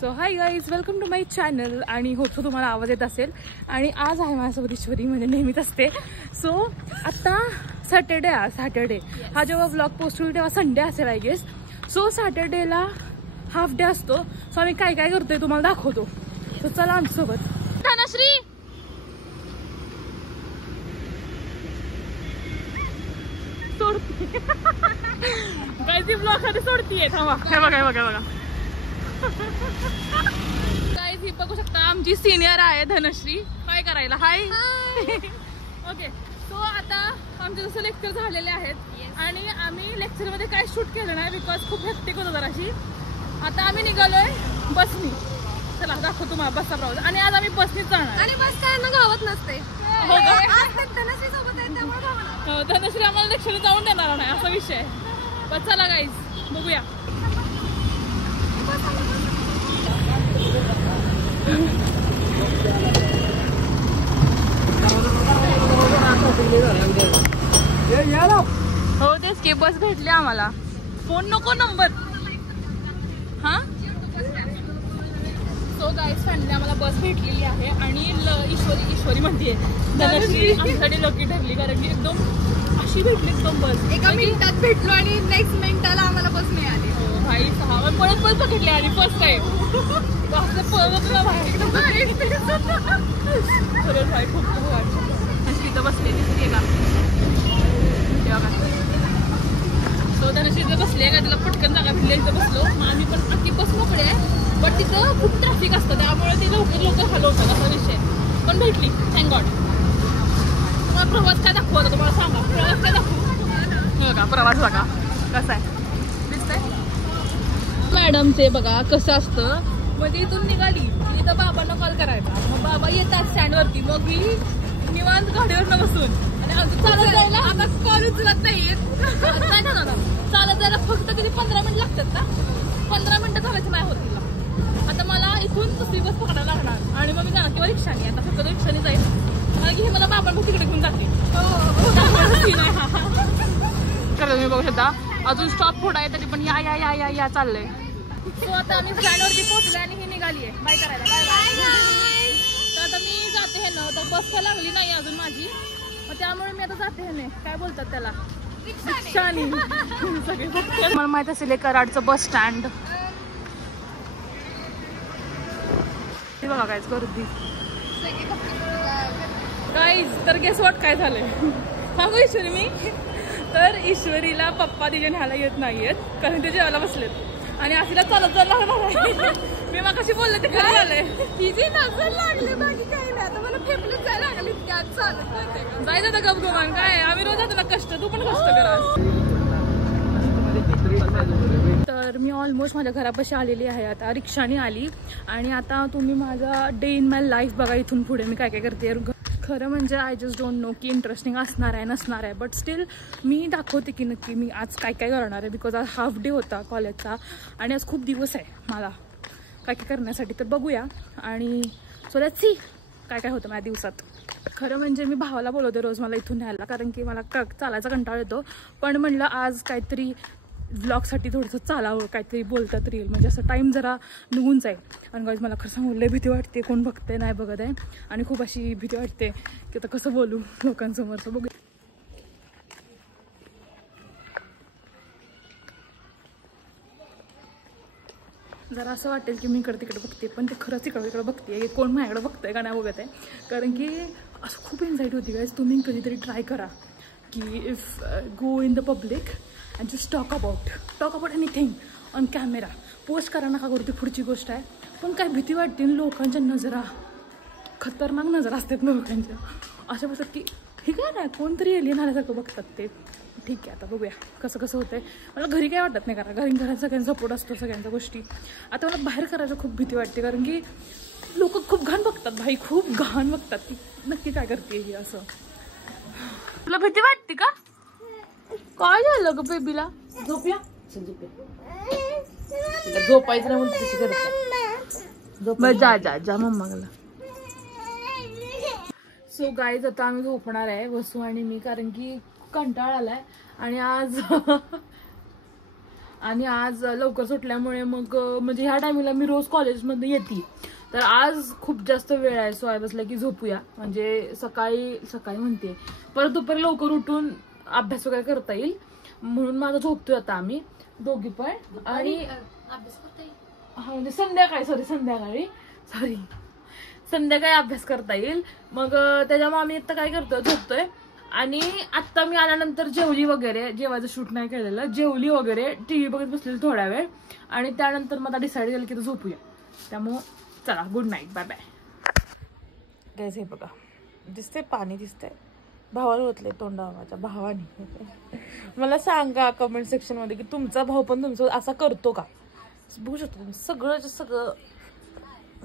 So hi guys, welcome to my channel. आणि hope तुम्हाला आवाज येत असेल. आणि आज आहे माझ्यासोबत ईश्वरी, म्हणजे नेहमीच असते. सो आता सॅटर्डे हा जेव्हा व्लॉग पोस्ट होईल तेव्हा संडे असेल आय गेस. सो सॅटर्डेला हाफ डे असतो. सो आम्ही काय काय करतोय तुम्हाला दाखवतो. सो चला आमच्यासोबत. धनश्री सोडते काय ती ब्लॉग मध्ये सोडतीये. थांबा, हे बघा हे बघा बघा काय ही बघू शकता. आमची सिनियर आहे धनश्री. काय करायला हाय. ओके, सो आता आमचे जसं लेक्चर झालेले आहेत आणि आम्ही लेक्चर मध्ये काय शूट केलं नाही बिकॉज खूप हेक्टिक होतं जराशी. आता आम्ही निघालोय बसनी. चला दाखव तुम्हाला बसचा प्रवास. आणि आज आम्ही बसनीच जाणार. आणि बस काय ना गावात नसते. धनश्री सोबत आहे त्यामुळे धनश्री आम्हाला लेक्चर जाऊन देणार नाही असा विषय. बस चला गाईज बघूया. हो तेच की बस भेटली आम्हाला. फोन नको नंबर. हा सो गाईज फायनली आम्हाला बस भेटलेली आहे. आणि ईश्वरी म्हणते धनश्री आमच्यासाठी लकी ठरली कारण की एकदम अशी भेटली एकदम बस. एका मिनिटात भेटलो आणि नेक्स्ट मिनिटाला आम्हाला बस मिळाली. हो भाई 6 पळत बस पकडली आणि फर्स्ट टाइम पळतला भाई एकदम खरंच भाई खूप खूप वाटतं. आणि तिथं बसलेली का सो धनश्री इथं बसले का तिला पटकन जागा भेटली. इथं बसलो. मग आम्ही पण अख्खी बस मोकळे आहे बट तिथं खूप ट्रॅफिक असतं त्यामुळे ती लवकर हलवतात असा विषय. पण भेटली थँक गॉड. तुम्हाला प्रवास काय दाखवता तुम्हाला सांगा. प्रवास काय दाखवू बघा. प्रवास बघा कसा आहे दिसतंय मॅडमचे. बघा कसं असतं. मध्ये इथून निघाली इथं बाबांना कॉल करायचा. मग बाबा येतात स्टँडवरती. मग मी निवांत गाडीवर बसून आणि अजून चालत जायला आता कॉल उचलत नाहीये. चालत जायला फक्त किती 15 मिनिट लागतात ना. 15 मिनिटं चालायचं नाही होत तिला. आता मला इथून दुसरी बस पकडायला लागणार आणि मग मी जाणार किंवा रिक्षाने. आता फक्त रिक्षाने जाईल कारण की हे मला बाबांना तिकडे घेऊन जाते. तुम्ही बघू शकता अजून स्टॉप थोडा आहे तरी पण या या या या या चाललंय. सो आता आम्ही स्टँडवरती पोहोचलोय आणि ही निघाली आहे बाय करायला. तर आता मी जाते हे ना. तर बस काय लागली नाही अजून माझी. मग त्यामुळे मी आता जाते हे नाही काय बोलतात त्याला रिक्षाने. सगळे मला माहित असेल कराडचं बस स्टँड. बघा कायच गर्दी गाईज. तर गेस वॉट काय झालंय सांगू ईश्वरी मी. तर ईश्वरीला पप्पा तिच्या न्यायला येत नाहीयेत कारण ते जेवायला बसलेत आणि आशीला चालत जायला लागणार आहे. मी मग कशी बोलले ते खरं झालंय. तिची नजर लागली बाकी काही नाही. आता मला फेफलेच जायला लागली त्यात चालत जायचं आता गपगुमान काय. आम्ही रोज जातो ना कष्ट. तू पण कष्ट करा. तर मी ऑलमोस्ट माझ्या घरापाशी आलेली आहे. आता रिक्षाने आली आणि आता तुम्ही माझा डे इन माय लाईफ बघा. इथून पुढे मी काय काय करते. खरं म्हणजे आय जस्ट डोंट नो की इंटरेस्टिंग असणार आहे नसणार आहे. बट स्टील मी दाखवते की नक्की मी आज काय काय करणार आहे. बिकॉज आज हाफ डे होता कॉलेजचा आणि आज खूप दिवस आहे मला काय काय करण्यासाठी. तर बघूया आणि सो लेट्स सी काय काय होतं माझ्या दिवसात. खरं म्हणजे मी भावाला बोलवते रोज मला इथून न्यायला कारण की मला चालायचा कंटाळा येतो. पण म्हणलं आज काहीतरी व्लॉगसाठी थोडंसं चालावं काहीतरी बोलतात रील म्हणजे असं टाईम जरा निघून जाईल. आणि गाईज मला खरं सांगू लय भीती वाटते. कोण बघते नाही बघत आहे आणि खूप अशी भीती वाटते की आता कसं बोलू लोकांसमोर. तर बघू जरा असं वाटेल की मी इकडे तिकडे बघते पण ते खरंच इकडे बघते कोण माझ्याकडे बघतंय का नाही बघत आहे. कारण की असं खूप एन्झायटी होती गाईज. तुम्ही कधीतरी ट्राय करा की if go in the public and just talk about anything on camera. Post करा नका करू ती पुढची गोष्ट आहे. पण काय भीती वाटते लोकांच्या नजरा खतरनाक नजरा असतात लोकांच्या. अशा बसतात की हे काय नाही कोणतरी एलियन आल्यासारखं बघतात ते. ठीक आहे आता बघूया कसं कसं होतंय. मला घरी काय वाटत नाही कारण घरात सगळ्यांचा सपोर्ट असतो सगळ्यांच्या गोष्टी. आता मला बाहेर करायचं खूप भीती वाटते कारण की लोक खूप घाण बघतात भाई. खूप घाण बघतात की नक्की काय करते ही असं. तुला भीती वाटते का. काय झालं ग बेबीला. झोपूया झोपायचं नाही म्हणते तशी करत. जा मम्माला. सो गाईज आता आम्ही झोपणार आहे वसू आणि मी कारण की कंटाळा आलाय. आणि आज आणि आज लवकर सुटल्यामुळे मग म्हणजे ह्या टायमिंगला मी रोज कॉलेजमध्ये येते, तर आज खूप जास्त वेळ आहे. सो आय बसला की झोपूया, म्हणजे सकाळी सकाळी म्हणते परत दुपारी लवकर उठून अभ्यास वगैरे करता येईल म्हणून माझा झोपतोय आता आम्ही दोघी पण. आणि हा म्हणजे संध्याकाळी अभ्यास करता येईल. मग त्याच्यामुळे आम्ही आता काय करतोय, झोपतोय. आणि आत्ता मी आल्यानंतर जेवली वगैरे, जेवायचं शूट नाही केलेलं, जेवली वगैरे, टीव्ही बघत बसलेली थोड्या वेळ, आणि त्यानंतर मग आता डिसाईड केलं की झोपूया. त्यामुळं चला, good night, bye bye. Guys हे बघा, दिसतंय पाणी दिसतंय, भावाला होतलंय तोंडा माझ्या भावाने. मला सांगा कमेंट सेक्शन मध्ये की तुमचा भाऊ पण तुमचं असा करतो का. बघू शकतो तुम्ही, सगळं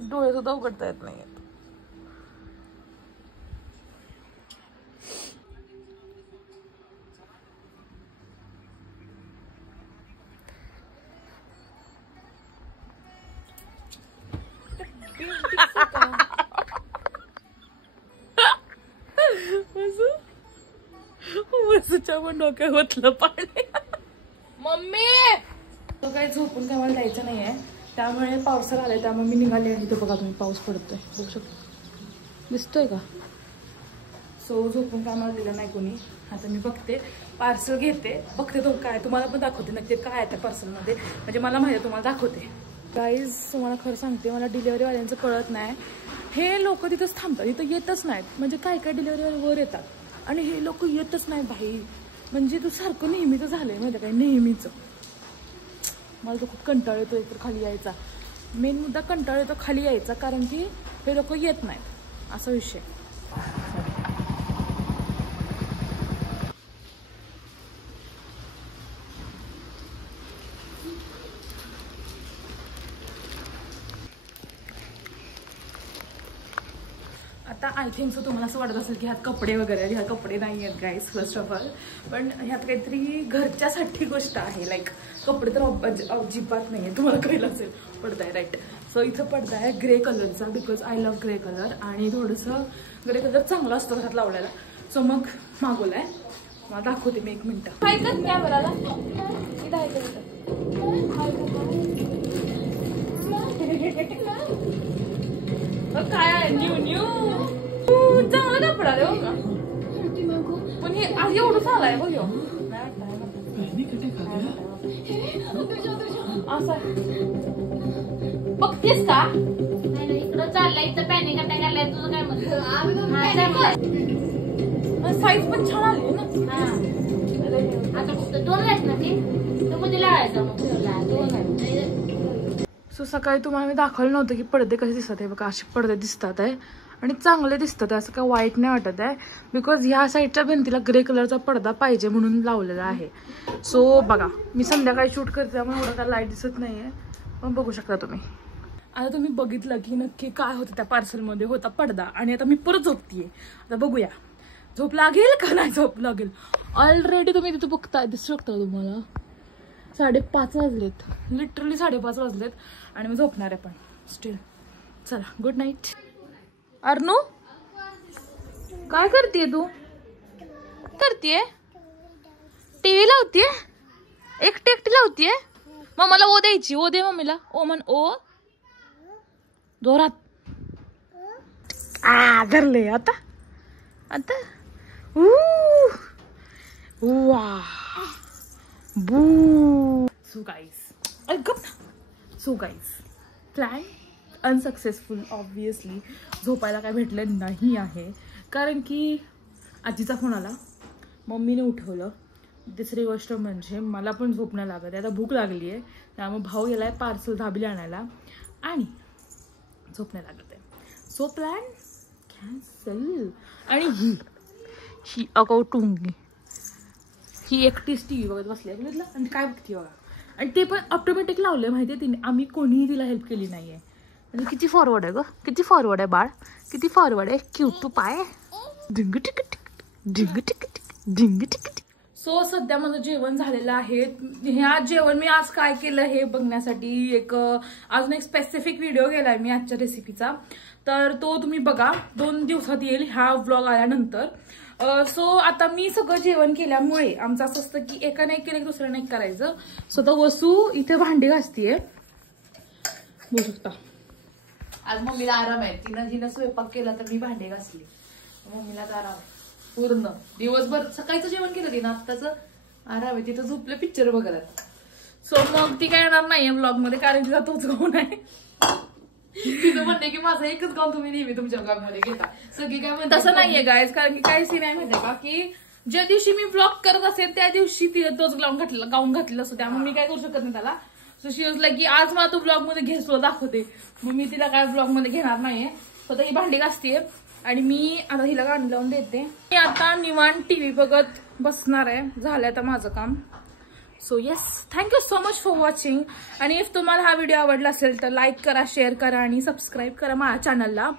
डोळे सुद्धा उघडता येत नाही. पण डोक्यात होतलं पाणी. मम्मी तो काही झोपून काय मला जायचं नाहीये, त्यामुळे पावसाळ आलाय, त्यामुळे मी निघाले. आणि तो बघा तुम्ही, पाऊस पडतोय, बघू शकतो, दिसतोय का. सो झोपून काय मला दिलं नाही कोणी. आता मी बघते, पार्सल घेते, बघते तो काय, तुम्हाला पण दाखवते नक्की काय आहे त्या पार्सलमध्ये, म्हणजे मला माहिती आहे, तुम्हाला दाखवते. गाईज तुम्हाला खरं सांगते, मला डिलिव्हरीवाल्यांचं कळत नाही. हे लोक तिथंच थांबतात, इथं येतच नाहीत. म्हणजे काय डिलिव्हरीवाले वर येतात आणि हे लोक येतच नाही भाई. म्हणजे तू सारखं नेहमीच झालंय माहिती काय, नेहमीच. मला तो खूप कंटाळ येतो एक तर खाली यायचा. मेन मुद्दा कंटाळ येतो खाली यायचा, कारण की हे लोक येत नाहीत, असा विषय. आता आय थिंक सो तुम्हाला असं वाटत असेल की ह्यात कपडे वगैरे, ह्यात कपडे नाही आहेत गाईज, फर्स्ट ऑफ ऑल. पण ह्यात काहीतरी घरच्यासाठी गोष्ट आहे. लाईक कपडे तर अजिबात नाही आहे, तुम्हाला कळलं असेल. पडदा आहे, राईट. सो इथं पडदा आहे ग्रे कलरचा, because I love grey colour, आणि थोडंसं ग्रे कलर चांगला असतो घरात लावलेला. सो मग मागवलाय, मला दाखवते मी 1 मिनिट. कॅमेराला काय आहे, न्यू चांगला कपडा रे बघा. पण हे आज एवढं चाललंय बघ, असं बघतेस का. इकडं चाललंय, इथं पॅनिक अटॅक आलाय, तुझं काय म्हणतो. साईज पण छान आली ना. आता फक्त 2 आहेत ना ते, तो मध्ये लावायचा मग 2 आहेत. सो सकाळी तुम्हाला मी दाखवलं नव्हतं की पडदे कसे दिसतात आहे. बघा असे पडदे दिसतात आहे, आणि चांगले दिसतात आहे, असं काय वाईट नाही वाटत आहे. बिकॉज ह्या साईडच्या भिंतीला ग्रे कलरचा पडदा पाहिजे म्हणून लावलेला आहे. सो बघा, मी संध्याकाळी शूट करते त्यामुळे एवढं काय लाईट दिसत नाहीये, पण बघू शकता तुम्ही. आता तुम्ही बघितलं की नक्की काय होतं त्या पार्सलमध्ये, होता पडदा. आणि आता मी परत झोपतीये. आता बघूया झोप लागेल का नाही झोप लागेल. ऑलरेडी तुम्ही तिथे बघताय, दिसू शकता तुम्हाला 5:30 वाजलेत, लिटरली 5:30 वाजलेत, आणि मी झोपणार आहे पण स्टील. चला, गुड नाईट. अर्नू काय करतेय तू, करतेय टीव्ही लावतीये, एकटी लावतीये. मम्माला ओ द्यायची, ओ दे मम्मीला, ओ म्हण, ओ जोरात. धरले आता आता. बू. So guys plan unsuccessful obviously. झोपायला काय भेटलं नाही आहे, कारण की आजीचा फोन आला, मम्मीने उठवलं. दुसरी गोष्ट म्हणजे मला पण झोप नाही लागत आहे, आता भूक लागली आहे, त्यामुळे भाऊ गेलाय पार्सल धाबली आणायला, आणि झोप नाही लागत आहे. So plan cancel. आणि ही अगवटुंगी ही एकटीच टी व्ही बघत बसली आहे, बघितलं, आणि काय बघते बघा. आणि ते पण ऑटोमॅटिक लावलं माहिती आहे तिने, आम्ही कोणीही तिला हेल्प केली नाही आहे. म्हणजे किती फॉरवर्ड आहे ग, किती फॉरवर्ड आहे बाळ, किती फॉरवर्ड आहे. क्यूट पाय Dhing tick Dhing tick Dhing tick. So सध्या माझं जेवण झालेलं आहे. ह्या जेवण मी आज काय केलं हे बघण्यासाठी अजून एक स्पेसिफिक व्हिडिओ केलाय मी आजच्या रेसिपीचा, तर तो तुम्ही बघा. 2 दिवसात येईल ह्या व्लॉग आल्यानंतर. सो आता मी सगळं जेवण केल्यामुळे आमचं असं असतं की एकाने एक केलं की दुसऱ्याने एक करायचं. सो तर वसू इथे भांडी घासतीये, बघू शकता. आज मम्मीला आराम आहे, हिनं स्वयंपाक केला तर मी भांडे घासली. मम्मीलाच आराम पूर्ण दिवसभर. सकाळचं जेवण केलं तिनं, आत्ताच आराम आहे, तिथं झोपलं पिक्चर बघत. सो मग ती काय येणार नाहीये ब्लॉग मध्ये कारण तिचा तोच गाऊन आहे. तिथं म्हणते की माझं एकच गाऊन तुम्ही नेहमी तुमच्या ब्लॉग मध्ये घेता. सगळी काय म्हणतात तसं नाहीये गायज, कारण की काय सीन आहे माहितीये का की ज्या दिवशी मी ब्लॉग करत असेल त्या दिवशी तिने तोच गाऊन घातलेला असतो, त्यामुळे मी काय करू शकत नाही त्याला. सो शी वाज लाईक की आज मला तू ब्लॉग मध्ये घेसलो दाखवते, मग मी तिला काय ब्लॉग मध्ये घेणार नाहीये. स्वतः ही भांडी घासतीये आणि मी आता हिला गाणी लावून देते. मी आता निवांत टीव्ही बघत बसणार आहे, झालंय आता माझं काम. So yes, thank you so much for watching. आणि इफ तुम्हाला हा व्हिडिओ आवडला असेल तर लाईक करा, शेअर करा आणि सबस्क्राईब करा माझ्या चॅनलला.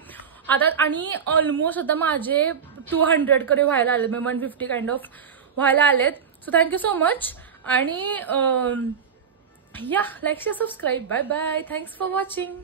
आता आणि ऑलमोस्ट आता माझे 200 कडे व्हायला आले, 150 काइंड ऑफ व्हायला आलेत. So thank you so much. आणि या like share subscribe. Bye bye, thanks for watching.